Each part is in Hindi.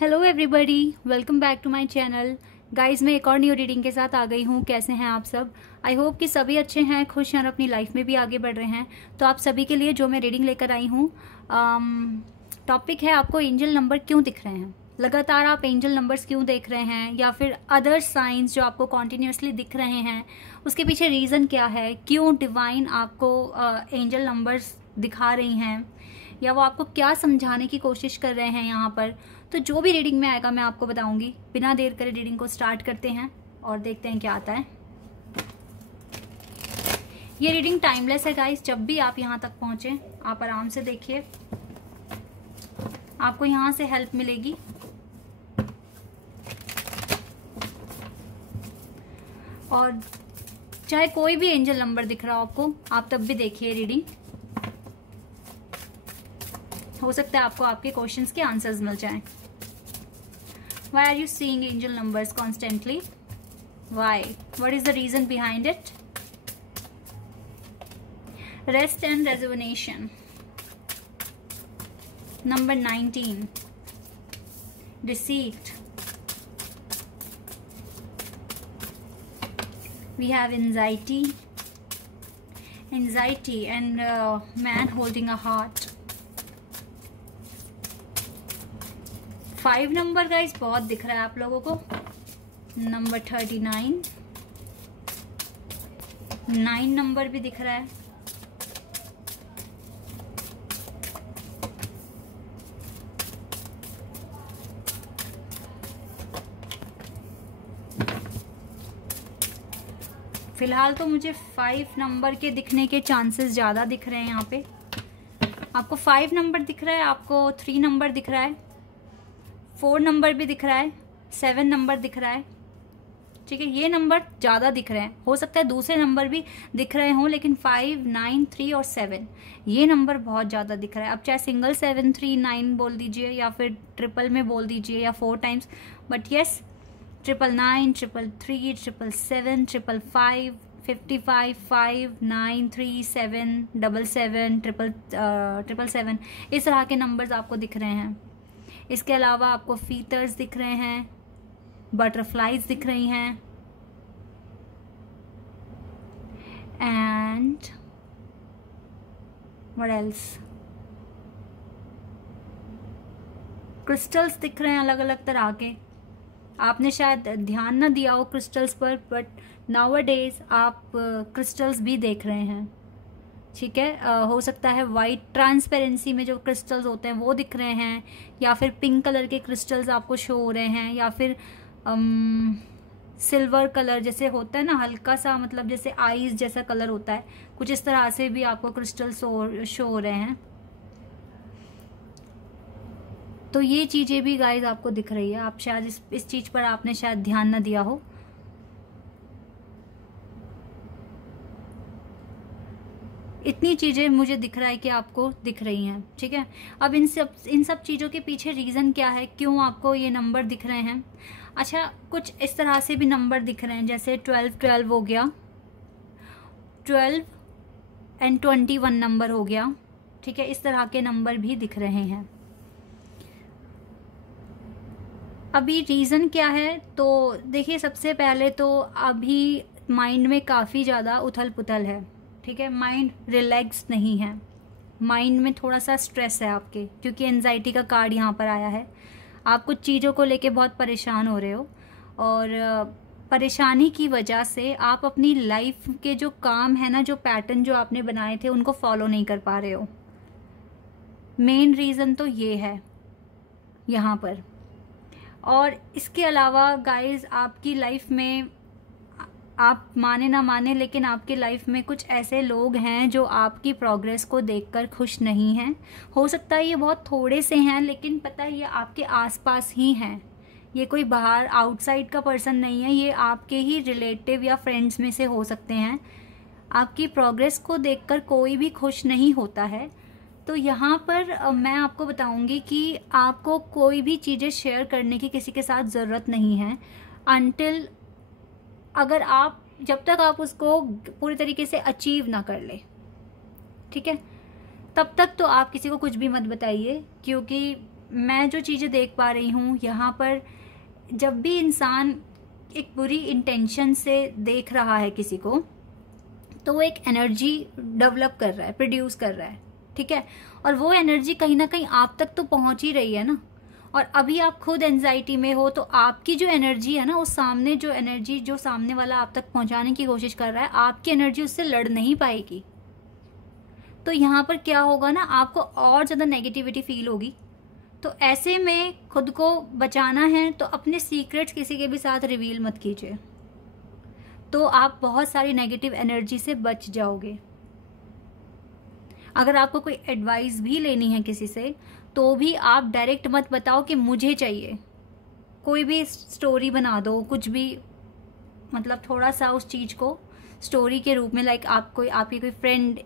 Hello everybody, welcome back to my channel. Guys, मैं एक और न्यू रीडिंग के साथ आ गई हूँ। कैसे हैं आप सब? आई होप कि सभी अच्छे हैं, खुश हैं और अपनी लाइफ में भी आगे बढ़ रहे हैं। तो आप सभी के लिए जो मैं रीडिंग लेकर आई हूँ, टॉपिक है आपको एंजल नंबर क्यों दिख रहे हैं। लगातार आप एंजल नंबर्स क्यों देख रहे हैं, या फिर अदर साइंस जो आपको कॉन्टिन्यूसली दिख रहे हैं, उसके पीछे रीज़न क्या है, क्यों डिवाइन आपको एंजल नंबर्स दिखा रही हैं, या वो आपको क्या समझाने की कोशिश कर रहे हैं यहाँ पर। तो जो भी रीडिंग में आएगा मैं आपको बताऊंगी। बिना देर करे रीडिंग को स्टार्ट करते हैं और देखते हैं क्या आता है। ये रीडिंग टाइमलेस है गाइस। जब भी आप यहाँ तक पहुंचे आप आराम से देखिए, आपको यहाँ से हेल्प मिलेगी। और चाहे कोई भी एंजल नंबर दिख रहा हो आपको, आप तब भी देखिए रीडिंग। हो सकता है आपको आपके क्वेश्चंस के आंसर्स मिल जाएं। Why are you seeing angel numbers constantly? Why? What is the reason behind it? Rest and rejuvenation. Number 19. Deceit. We have anxiety. Anxiety and man holding a heart. 5 number guys बहुत दिख रहा है आप लोगों को। नंबर 39, 9 नंबर भी दिख रहा है। फिलहाल तो मुझे 5 नंबर के दिखने के चांसेस ज्यादा दिख रहे हैं। यहाँ पे आपको 5 नंबर दिख रहा है, आपको 3 नंबर दिख रहा है, 4 नंबर भी दिख रहा है, 7 नंबर दिख रहा है। ठीक है, ये नंबर ज्यादा दिख रहे हैं। हो सकता है दूसरे नंबर भी दिख रहे हों, लेकिन 5, 9, 3 और 7 ये नंबर बहुत ज्यादा दिख रहा है। अब चाहे सिंगल 7, 3, 9 बोल दीजिए, या फिर ट्रिपल में बोल दीजिए, या 4 टाइम्स। बट यस, 999, 333, 777, 555, 55, 5, 9, 3, 7, 77, 777 इस तरह के नंबर्स आपको दिख रहे हैं। इसके अलावा आपको फीटर्स दिख रहे हैं, बटरफ्लाईज दिख रही हैं, एंड व्हाट एल्स, क्रिस्टल्स दिख रहे हैं अलग अलग तरह के। आपने शायद ध्यान ना दिया हो क्रिस्टल्स पर, बट नाउअडेज आप क्रिस्टल्स भी देख रहे हैं। ठीक है, हो सकता है वाइट ट्रांसपेरेंसी में जो क्रिस्टल्स होते हैं वो दिख रहे हैं, या फिर पिंक कलर के क्रिस्टल्स आपको शो हो रहे हैं, या फिर सिल्वर कलर जैसे होता है ना, हल्का सा, मतलब जैसे आईज जैसा कलर होता है, कुछ इस तरह से भी आपको क्रिस्टल्स शो हो रहे हैं। तो ये चीजें भी गाइज आपको दिख रही है। आप शायद इस चीज पर आपने शायद ध्यान ना दिया हो। इतनी चीजें मुझे दिख रहा है कि आपको दिख रही हैं। ठीक है, अब इन सब चीजों के पीछे रीजन क्या है, क्यों आपको ये नंबर दिख रहे हैं। अच्छा, कुछ इस तरह से भी नंबर दिख रहे हैं, जैसे 12, 12 हो गया, 12 एंड 21 नंबर हो गया। ठीक है, इस तरह के नंबर भी दिख रहे हैं। अभी रीजन क्या है, तो देखिए, सबसे पहले तो अभी माइंड में काफी ज्यादा उथल पुथल है। ठीक है, माइंड रिलैक्स नहीं है, माइंड में थोड़ा सा स्ट्रेस है आपके, क्योंकि एंजाइटी का कार्ड यहाँ पर आया है। आप कुछ चीज़ों को लेके बहुत परेशान हो रहे हो, और परेशानी की वजह से आप अपनी लाइफ के जो काम है ना, जो पैटर्न जो आपने बनाए थे, उनको फॉलो नहीं कर पा रहे हो। मेन रीज़न तो ये है यहाँ पर। और इसके अलावा गाइज, आपकी लाइफ में, आप माने ना माने, लेकिन आपकी लाइफ में कुछ ऐसे लोग हैं जो आपकी प्रोग्रेस को देखकर खुश नहीं हैं। हो सकता है ये बहुत थोड़े से हैं, लेकिन पता है ये आपके आसपास ही हैं। ये कोई बाहर आउटसाइड का पर्सन नहीं है, ये आपके ही रिलेटिव या फ्रेंड्स में से हो सकते हैं। आपकी प्रोग्रेस को देखकर कोई भी खुश नहीं होता है। तो यहाँ पर मैं आपको बताऊंगी कि आपको कोई भी चीज़ें शेयर करने की किसी के साथ ज़रूरत नहीं है, अनटिल अगर आप, जब तक आप उसको पूरी तरीके से अचीव ना कर ले। ठीक है, तब तक तो आप किसी को कुछ भी मत बताइए, क्योंकि मैं जो चीज़ें देख पा रही हूँ यहाँ पर, जब भी इंसान एक बुरी इंटेंशन से देख रहा है किसी को, तो वो एक एनर्जी डेवलप कर रहा है, प्रोड्यूस कर रहा है, ठीक है। और वो एनर्जी कहीं ना कहीं आप तक तो पहुंच ही रही है ना। और अभी आप खुद एंजाइटी में हो, तो आपकी जो एनर्जी है ना, उस सामने जो एनर्जी जो सामने वाला आप तक पहुंचाने की कोशिश कर रहा है, आपकी एनर्जी उससे लड़ नहीं पाएगी। तो यहाँ पर क्या होगा ना, आपको और ज़्यादा नेगेटिविटी फील होगी। तो ऐसे में खुद को बचाना है तो अपने सीक्रेट्स किसी के भी साथ रिवील मत कीजिए, तो आप बहुत सारी नेगेटिव एनर्जी से बच जाओगे। अगर आपको कोई एडवाइस भी लेनी है किसी से, तो भी आप डायरेक्ट मत बताओ कि मुझे चाहिए। कोई भी स्टोरी बना दो, कुछ भी, मतलब थोड़ा सा उस चीज़ को स्टोरी के रूप में, लाइक आपकी कोई फ्रेंड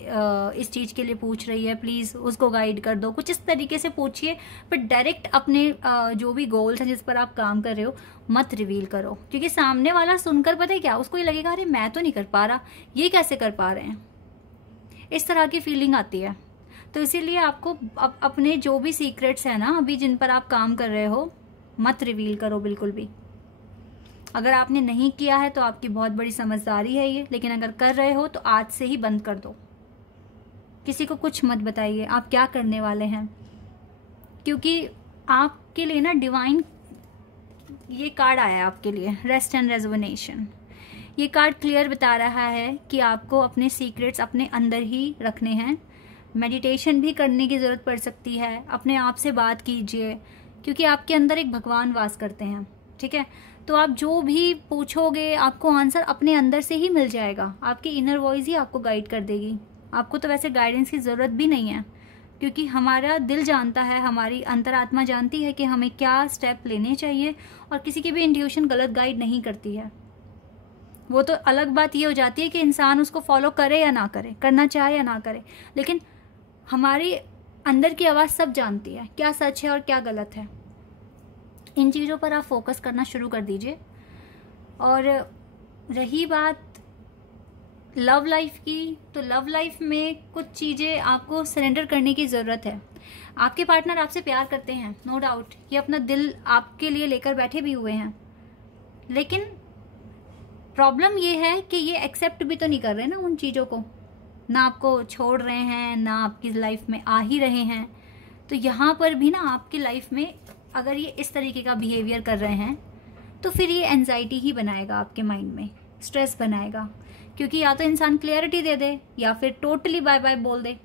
इस चीज़ के लिए पूछ रही है, प्लीज़ उसको गाइड कर दो, कुछ इस तरीके से पूछिए। पर डायरेक्ट अपने जो भी गोल्स हैं जिस पर आप काम कर रहे हो मत रिवील करो, क्योंकि सामने वाला सुनकर पता है क्या, उसको ये लगेगा अरे मैं तो नहीं कर पा रहा, ये कैसे कर पा रहे हैं, इस तरह की फीलिंग आती है। तो इसीलिए आपको अपने जो भी सीक्रेट्स हैं ना अभी जिन पर आप काम कर रहे हो, मत रिवील करो बिल्कुल भी। अगर आपने नहीं किया है तो आपकी बहुत बड़ी समझदारी है ये, लेकिन अगर कर रहे हो तो आज से ही बंद कर दो। किसी को कुछ मत बताइए आप क्या करने वाले हैं, क्योंकि आपके लिए ना डिवाइन ये कार्ड आया है आपके लिए, रेस्ट एंड रेजोनेशन। ये कार्ड क्लियर बता रहा है कि आपको अपने सीक्रेट्स अपने अंदर ही रखने हैं। मेडिटेशन भी करने की ज़रूरत पड़ सकती है, अपने आप से बात कीजिए, क्योंकि आपके अंदर एक भगवान वास करते हैं, ठीक है। तो आप जो भी पूछोगे आपको आंसर अपने अंदर से ही मिल जाएगा, आपकी इनर वॉइस ही आपको गाइड कर देगी। आपको तो वैसे गाइडेंस की ज़रूरत भी नहीं है, क्योंकि हमारा दिल जानता है, हमारी अंतरात्मा जानती है कि हमें क्या स्टेप लेने चाहिए, और किसी की भी इंट्यूशन गलत गाइड नहीं करती है। वो तो अलग बात ये हो जाती है कि इंसान उसको फॉलो करे या ना करे, करना चाहे या ना करे, लेकिन हमारी अंदर की आवाज़ सब जानती है क्या सच है और क्या गलत है। इन चीज़ों पर आप फोकस करना शुरू कर दीजिए। और रही बात लव लाइफ की, तो लव लाइफ में कुछ चीज़ें आपको सरेंडर करने की ज़रूरत है। आपके पार्टनर आपसे प्यार करते हैं, नो डाउट, ये अपना दिल आपके लिए लेकर बैठे भी हुए हैं, लेकिन प्रॉब्लम ये है कि ये एक्सेप्ट भी तो नहीं कर रहे ना उन चीज़ों को, ना आपको छोड़ रहे हैं, ना आपकी लाइफ में आ ही रहे हैं। तो यहाँ पर भी ना आपकी लाइफ में अगर ये इस तरीके का बिहेवियर कर रहे हैं, तो फिर ये एंजाइटी ही बनाएगा आपके माइंड में, स्ट्रेस बनाएगा, क्योंकि या तो इंसान क्लियरिटी दे दे या फिर टोटली बाय बाय बोल दे,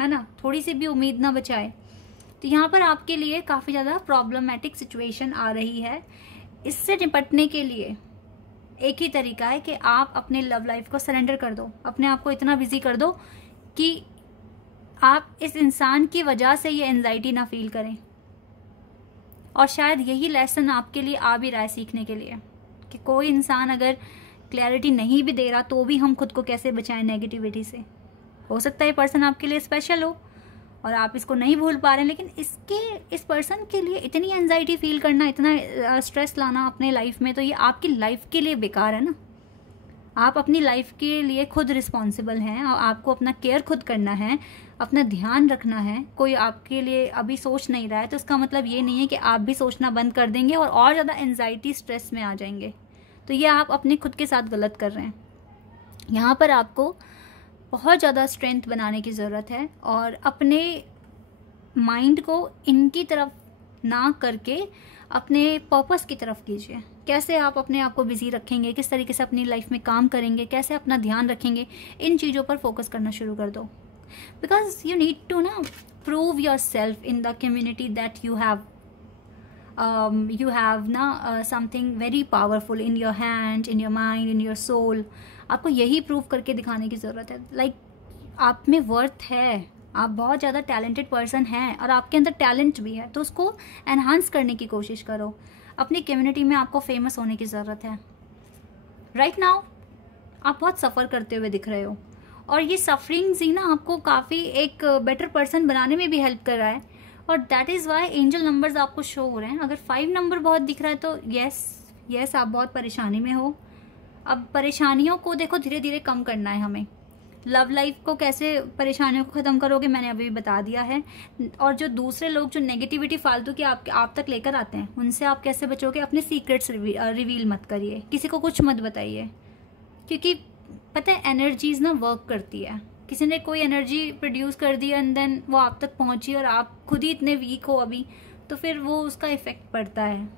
है ना, थोड़ी सी भी उम्मीद ना बचाए। तो यहाँ पर आपके लिए काफ़ी ज़्यादा प्रॉब्लमेटिक सिचुएशन आ रही है। इससे निपटने के लिए एक ही तरीका है कि आप अपने लव लाइफ को सरेंडर कर दो, अपने आप को इतना बिजी कर दो कि आप इस इंसान की वजह से ये एंजाइटी ना फील करें। और शायद यही लेसन आपके लिए आ भी रहा है सीखने के लिए, कि कोई इंसान अगर क्लैरिटी नहीं भी दे रहा तो भी हम खुद को कैसे बचाएं नेगेटिविटी से। हो सकता है पर्सन आपके लिए स्पेशल हो और आप इसको नहीं भूल पा रहे हैं, लेकिन इस पर्सन के लिए इतनी एंजाइटी फील करना, इतना स्ट्रेस लाना अपने लाइफ में, तो ये आपकी लाइफ के लिए बेकार है ना। आप अपनी लाइफ के लिए खुद रिस्पॉन्सिबल हैं, आपको अपना केयर खुद करना है, अपना ध्यान रखना है। कोई आपके लिए अभी सोच नहीं रहा है तो इसका मतलब ये नहीं है कि आप भी सोचना बंद कर देंगे और ज़्यादा एंजाइटी स्ट्रेस में आ जाएंगे। तो ये आप अपने खुद के साथ गलत कर रहे हैं। यहाँ पर आपको बहुत ज़्यादा स्ट्रेंथ बनाने की ज़रूरत है और अपने माइंड को इनकी तरफ ना करके अपने पर्पस की तरफ कीजिए। कैसे आप अपने आप को बिजी रखेंगे, किस तरीके से अपनी लाइफ में काम करेंगे, कैसे अपना ध्यान रखेंगे, इन चीज़ों पर फोकस करना शुरू कर दो। बिकॉज यू नीड टू ना prove yourself in the community that you have ना something very powerful in your hand, in your mind, in your soul. आपको यही प्रूव करके दिखाने की ज़रूरत है। लाइक आप में वर्थ है, आप बहुत ज़्यादा टैलेंटेड पर्सन हैं और आपके अंदर टैलेंट भी है, तो उसको एनहांस करने की कोशिश करो। अपनी कम्युनिटी में आपको फेमस होने की ज़रूरत है। राइट नाउ आप बहुत सफ़र करते हुए दिख रहे हो और ये सफरिंग्स ही ना आपको काफ़ी एक बेटर पर्सन बनाने में भी हेल्प कर रहा है, और that is why angel numbers आपको शो हो रहे हैं। अगर 5 नंबर बहुत दिख रहा है तो यस आप बहुत परेशानी में हो। अब परेशानियों को देखो धीरे धीरे कम करना है हमें। लव लाइफ को कैसे, परेशानियों को ख़त्म करोगे, मैंने अभी बता दिया है। और जो दूसरे लोग जो नेगेटिविटी फालतू की आप तक लेकर आते हैं, उनसे आप कैसे बचोगे? अपने सीक्रेट्स रिवील मत करिए, किसी को कुछ मत बताइए, क्योंकि पता है एनर्जीज ना वर्क करती है। किसी ने कोई एनर्जी प्रोड्यूस कर दी एंड देन वो आप तक पहुंची और आप खुद ही इतने वीक हो अभी, तो फिर वो उसका इफेक्ट पड़ता है।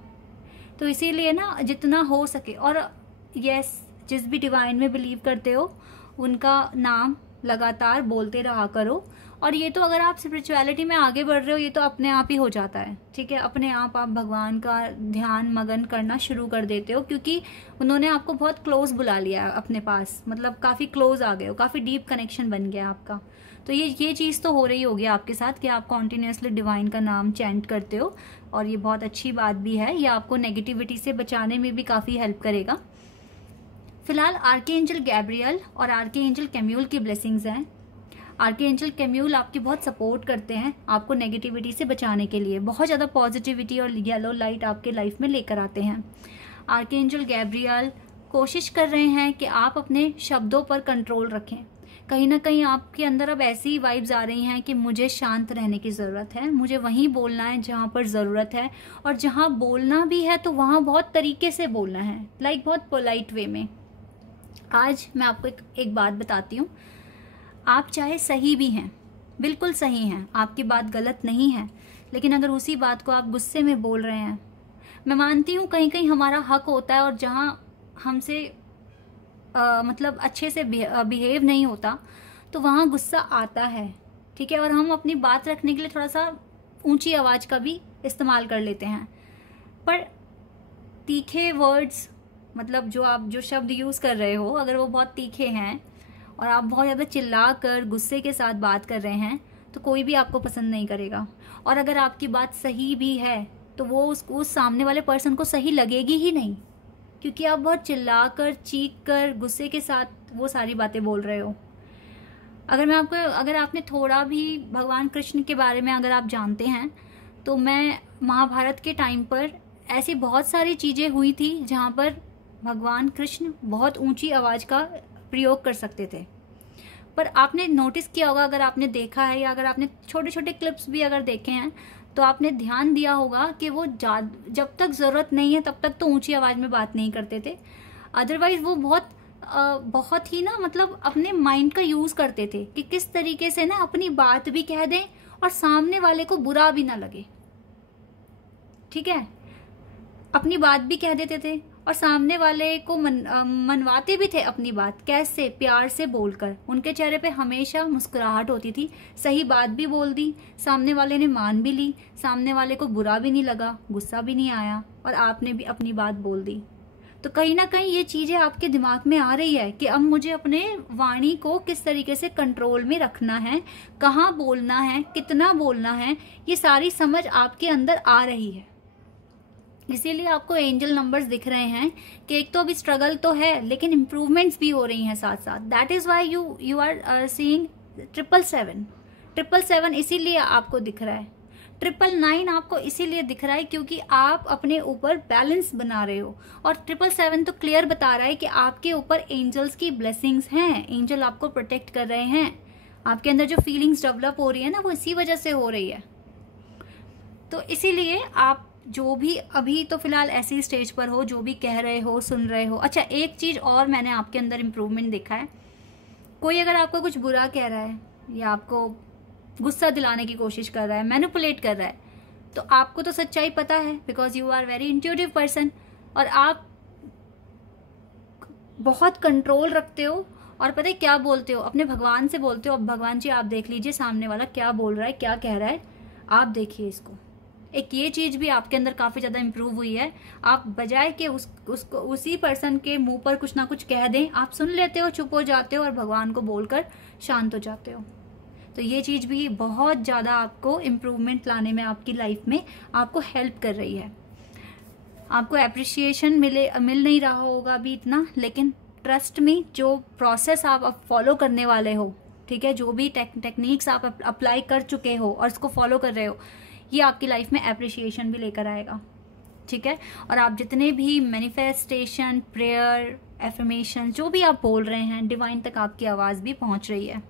तो इसीलिए ना जितना हो सके, और यस, जिस भी डिवाइन में बिलीव करते हो उनका नाम लगातार बोलते रहा करो। और ये तो अगर आप स्पिरिचुअलिटी में आगे बढ़ रहे हो, ये तो अपने आप ही हो जाता है, ठीक है। अपने आप भगवान का ध्यान मगन करना शुरू कर देते हो, क्योंकि उन्होंने आपको बहुत क्लोज बुला लिया है अपने पास, मतलब काफ़ी क्लोज आ गए हो, काफ़ी डीप कनेक्शन बन गया आपका। तो ये चीज़ तो हो रही होगी आपके साथ कि आप कॉन्टिन्यूसली डिवाइन का नाम चैंट करते हो, और ये बहुत अच्छी बात भी है। ये आपको नेगेटिविटी से बचाने में भी काफ़ी हेल्प करेगा। फिलहाल आर्कएंजल गैब्रियल और आर्कएंजल कैम्यूल की ब्लेसिंग्स हैं। आर्कएंजल कैम्यूल आपकी बहुत सपोर्ट करते हैं आपको नेगेटिविटी से बचाने के लिए, बहुत ज़्यादा पॉजिटिविटी और येलो लाइट आपके लाइफ में लेकर आते हैं। आर्कएंजल गैब्रियल कोशिश कर रहे हैं कि आप अपने शब्दों पर कंट्रोल रखें। कहीं ना कहीं आपके अंदर अब ऐसी वाइब्स आ रही हैं कि मुझे शांत रहने की ज़रूरत है, मुझे वहीं बोलना है जहाँ पर ज़रूरत है, और जहाँ बोलना भी है तो वहाँ बहुत तरीके से बोलना है, लाइक बहुत पोलाइट वे में। आज मैं आपको एक बात बताती हूँ। आप चाहे सही भी हैं, बिल्कुल सही हैं, आपकी बात गलत नहीं है, लेकिन अगर उसी बात को आप गुस्से में बोल रहे हैं, मैं मानती हूँ कहीं कहीं हमारा हक होता है, और जहाँ हमसे मतलब अच्छे से बिहेव नहीं होता तो वहाँ गुस्सा आता है, ठीक है। और हम अपनी बात रखने के लिए थोड़ा सा ऊंची आवाज़ का भी इस्तेमाल कर लेते हैं, पर तीखे वर्ड्स, मतलब जो शब्द यूज़ कर रहे हो, अगर वो बहुत तीखे हैं और आप बहुत ज़्यादा चिल्ला कर गुस्से के साथ बात कर रहे हैं, तो कोई भी आपको पसंद नहीं करेगा। और अगर आपकी बात सही भी है तो वो उस सामने वाले पर्सन को सही लगेगी ही नहीं, क्योंकि आप बहुत चिल्ला कर, चीख कर, गुस्से के साथ वो सारी बातें बोल रहे हो। अगर आपने थोड़ा भी भगवान कृष्ण के बारे में अगर आप जानते हैं, तो मैं महाभारत के टाइम पर ऐसी बहुत सारी चीज़ें हुई थी जहाँ पर भगवान कृष्ण बहुत ऊंची आवाज़ का प्रयोग कर सकते थे। पर आपने नोटिस किया होगा, अगर आपने देखा है या अगर आपने छोटे छोटे क्लिप्स भी अगर देखे हैं, तो आपने ध्यान दिया होगा कि वो जब तक ज़रूरत नहीं है तब तक तो ऊंची आवाज़ में बात नहीं करते थे। अदरवाइज वो बहुत ही ना, मतलब अपने माइंड का यूज़ करते थे कि किस तरीके से ना अपनी बात भी कह दें और सामने वाले को बुरा भी ना लगे, ठीक है। अपनी बात भी कह देते थे और सामने वाले को मनवाते भी थे अपनी बात, कैसे? प्यार से बोलकर। उनके चेहरे पे हमेशा मुस्कुराहट होती थी, सही बात भी बोल दी, सामने वाले ने मान भी ली, सामने वाले को बुरा भी नहीं लगा, गुस्सा भी नहीं आया, और आपने भी अपनी बात बोल दी। तो कहीं ना कहीं ये चीज़ें आपके दिमाग में आ रही है कि अब मुझे अपने वाणी को किस तरीके से कंट्रोल में रखना है, कहाँ बोलना है, कितना बोलना है, ये सारी समझ आपके अंदर आ रही है। इसीलिए आपको एंजल नंबर्स दिख रहे हैं कि एक तो अभी स्ट्रगल तो है, लेकिन इम्प्रूवमेंट्स भी हो रही हैं साथ साथ। That is why you are seeing 777 इसीलिए आपको दिख रहा है। 999 आपको इसीलिए दिख रहा है क्योंकि आप अपने ऊपर बैलेंस बना रहे हो। और 777 तो क्लियर बता रहा है कि आपके ऊपर एंजल्स की ब्लेसिंग्स हैं, एंजल आपको प्रोटेक्ट कर रहे हैं। आपके अंदर जो फीलिंग्स डेवलप हो रही है ना, वो इसी वजह से हो रही है। तो इसीलिए आप जो भी अभी तो फिलहाल ऐसी स्टेज पर हो, जो भी कह रहे हो, सुन रहे हो। अच्छा, एक चीज़ और मैंने आपके अंदर इम्प्रूवमेंट देखा है। कोई अगर आपको कुछ बुरा कह रहा है या आपको गुस्सा दिलाने की कोशिश कर रहा है, मैनिपुलेट कर रहा है, तो आपको तो सच्चाई पता है, because you are very intuitive person, और आप बहुत कंट्रोल रखते हो। और पता है क्या बोलते हो? अपने भगवान से बोलते हो, अब भगवान जी आप देख लीजिए सामने वाला क्या बोल रहा है, क्या कह रहा है, आप देखिए इसको। एक ये चीज भी आपके अंदर काफी ज्यादा इंप्रूव हुई है। आप बजाय कि उसको उसी पर्सन के मुंह पर कुछ ना कुछ कह दें, आप सुन लेते हो, चुप हो जाते हो और भगवान को बोलकर शांत हो जाते हो। तो ये चीज भी बहुत ज्यादा आपको इम्प्रूवमेंट लाने में, आपकी लाइफ में आपको हेल्प कर रही है। आपको अप्रिशिएशन मिल नहीं रहा होगा अभी इतना, लेकिन ट्रस्ट में जो प्रोसेस आप फॉलो करने वाले हो, ठीक है, जो भी टेक्निक्स आप अप्लाई कर चुके हो और इसको फॉलो कर रहे हो, ये आपकी लाइफ में एप्रिशिएशन भी लेकर आएगा, ठीक है। और आप जितने भी मैनिफेस्टेशन, प्रेयर, एफर्मेशन जो भी आप बोल रहे हैं, डिवाइन तक आपकी आवाज़ भी पहुंच रही है।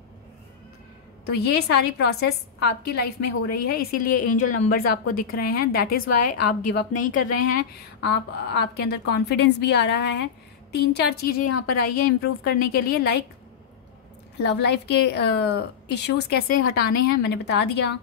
तो ये सारी प्रोसेस आपकी लाइफ में हो रही है, इसीलिए एंजल नंबर्स आपको दिख रहे हैं। दैट इज़ वाई आप गिव अप नहीं कर रहे हैं, आपके अंदर कॉन्फिडेंस भी आ रहा है। 3-4 चीज़ें यहाँ पर आई है इम्प्रूव करने के लिए, लाइक लव लाइफ के इश्यूज़ कैसे हटाने हैं मैंने बता दिया,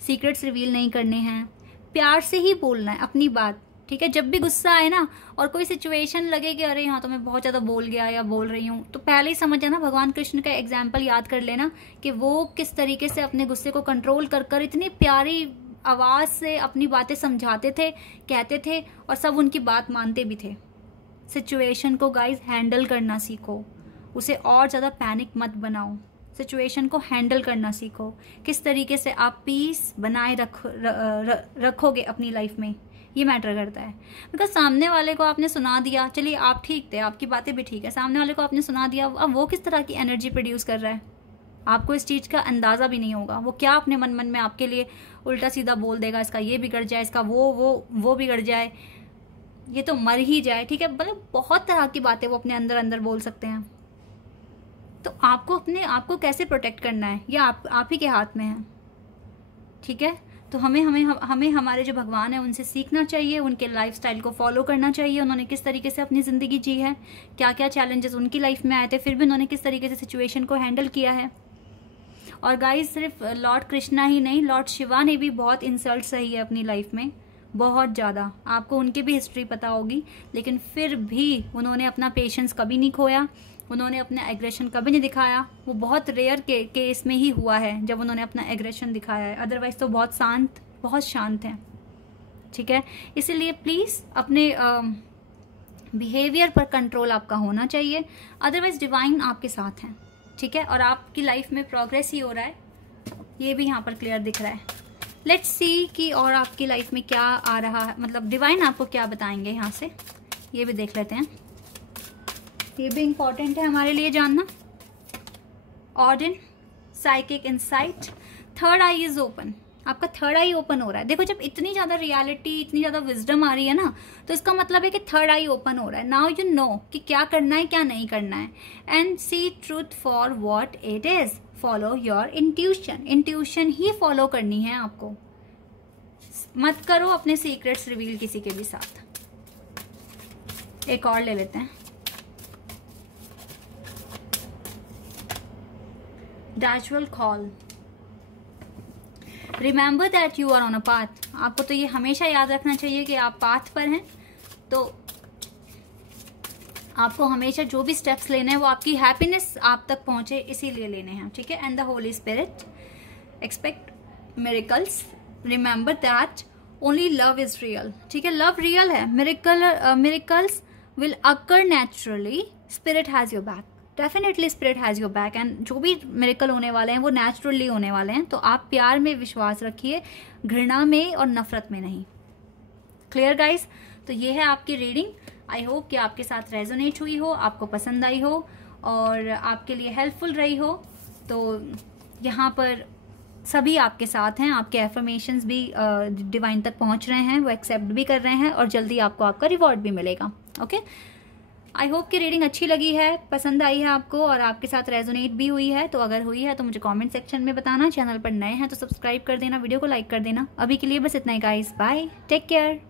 सीक्रेट्स रिवील नहीं करने हैं, प्यार से ही बोलना है अपनी बात, ठीक है। जब भी गुस्सा आए ना और कोई सिचुएशन लगे कि अरे यहाँ तो मैं बहुत ज़्यादा बोल गया या बोल रही हूँ, तो पहले ही समझ जाना, भगवान कृष्ण का एग्जाम्पल याद कर लेना कि वो किस तरीके से अपने गुस्से को कंट्रोल कर कर इतनी प्यारी आवाज़ से अपनी बातें समझाते थे, कहते थे, और सब उनकी बात मानते भी थे। सिचुएशन को गाइज हैंडल करना सीखो, उसे और ज़्यादा पैनिक मत बनाओ, सिचुएशन को हैंडल करना सीखो। किस तरीके से आप पीस बनाए रखोगे अपनी लाइफ में, ये मैटर करता है। बिकॉज सामने वाले को आपने सुना दिया, चलिए आप ठीक थे, आपकी बातें भी ठीक है, सामने वाले को आपने सुना दिया, अब वो किस तरह की एनर्जी प्रोड्यूस कर रहा है आपको इस चीज़ का अंदाज़ा भी नहीं होगा। वो क्या अपने मन में आपके लिए उल्टा सीधा बोल देगा, इसका ये बिगड़ जाए, इसका वो बिगड़ जाए, ये तो मर ही जाए, ठीक है। मतलब बहुत तरह की बातें वो अपने अंदर अंदर बोल सकते हैं। तो आपको अपने आप को कैसे प्रोटेक्ट करना है ये आप ही के हाथ में है, ठीक है। तो हमें हमारे जो भगवान है उनसे सीखना चाहिए, उनके लाइफस्टाइल को फॉलो करना चाहिए। उन्होंने किस तरीके से अपनी ज़िंदगी जी है, क्या क्या चैलेंजेस उनकी लाइफ में आए थे, फिर भी उन्होंने किस तरीके से सिचुएशन को हैंडल किया है। और गाइस सिर्फ लॉर्ड कृष्णा ही नहीं, लॉर्ड शिवा ने भी बहुत इंसल्ट सही है अपनी लाइफ में, बहुत ज़्यादा। आपको उनकी भी हिस्ट्री पता होगी, लेकिन फिर भी उन्होंने अपना पेशेंस कभी नहीं खोया, उन्होंने अपना एग्रेशन कभी नहीं दिखाया। वो बहुत रेयर केस में ही हुआ है जब उन्होंने अपना एग्रेशन दिखाया है, अदरवाइज तो बहुत शांत हैं, ठीक है। इसीलिए प्लीज़ अपने बिहेवियर पर कंट्रोल आपका होना चाहिए, अदरवाइज डिवाइन आपके साथ हैं, ठीक है। और आपकी लाइफ में प्रोग्रेस ही हो रहा है, ये भी यहाँ पर क्लियर दिख रहा है। लेट्स सी कि और आपकी लाइफ में क्या आ रहा है, मतलब डिवाइन आपको क्या बताएंगे यहाँ से, ये भी देख लेते हैं। ये भी इंपॉर्टेंट है हमारे लिए जानना। ऑर्डिन psychic insight, third eye is open, आपका थर्ड आई ओपन हो रहा है। देखो जब इतनी ज्यादा रियलिटी, इतनी ज्यादा विजडम आ रही है ना, तो इसका मतलब है कि थर्ड आई ओपन हो रहा है। नाउ यू नो कि क्या करना है क्या नहीं करना है। And see truth for what it is, follow your intuition, intuition ही फॉलो करनी है आपको, मत करो अपने सीक्रेट्स रिवील किसी के भी साथ। एक और ले लेते हैं, डैचुअल call, remember that you are on a path. आपको तो ये हमेशा याद रखना चाहिए कि आप पाथ पर हैं, तो आपको हमेशा जो भी स्टेप्स लेने हैं वो आपकी हैप्पीनेस आप तक पहुंचे इसीलिए लेने हैं, ठीक है। And the Holi spirit expect miracles, remember that only love is real, ठीक है। लव रियल है, miracles will occur naturally, spirit has your back, definitely spirit has your back. And जो भी मिरेकल होने वाले हैं वो नेचुरली होने वाले हैं। तो आप प्यार में विश्वास रखिए, घृणा में और नफरत में नहीं। Clear guys? तो ये है आपकी रीडिंग। आई होप कि आपके साथ रेजोनेट हुई हो, आपको पसंद आई हो और आपके लिए हेल्पफुल रही हो। तो यहाँ पर सभी आपके साथ हैं, आपके एफर्मेशंस भी डिवाइन तक पहुँच रहे हैं, वो एक्सेप्ट भी कर रहे हैं और जल्दी आपको आपका रिवॉर्ड भी मिलेगा। ओके, आई होप कि रीडिंग अच्छी लगी है, पसंद आई है आपको और आपके साथ रेजोनेट भी हुई है। तो अगर हुई है तो मुझे कमेंट सेक्शन में बताना। चैनल पर नए हैं तो सब्सक्राइब कर देना, वीडियो को लाइक कर देना। अभी के लिए बस इतना ही गाइस, बाय, टेक केयर।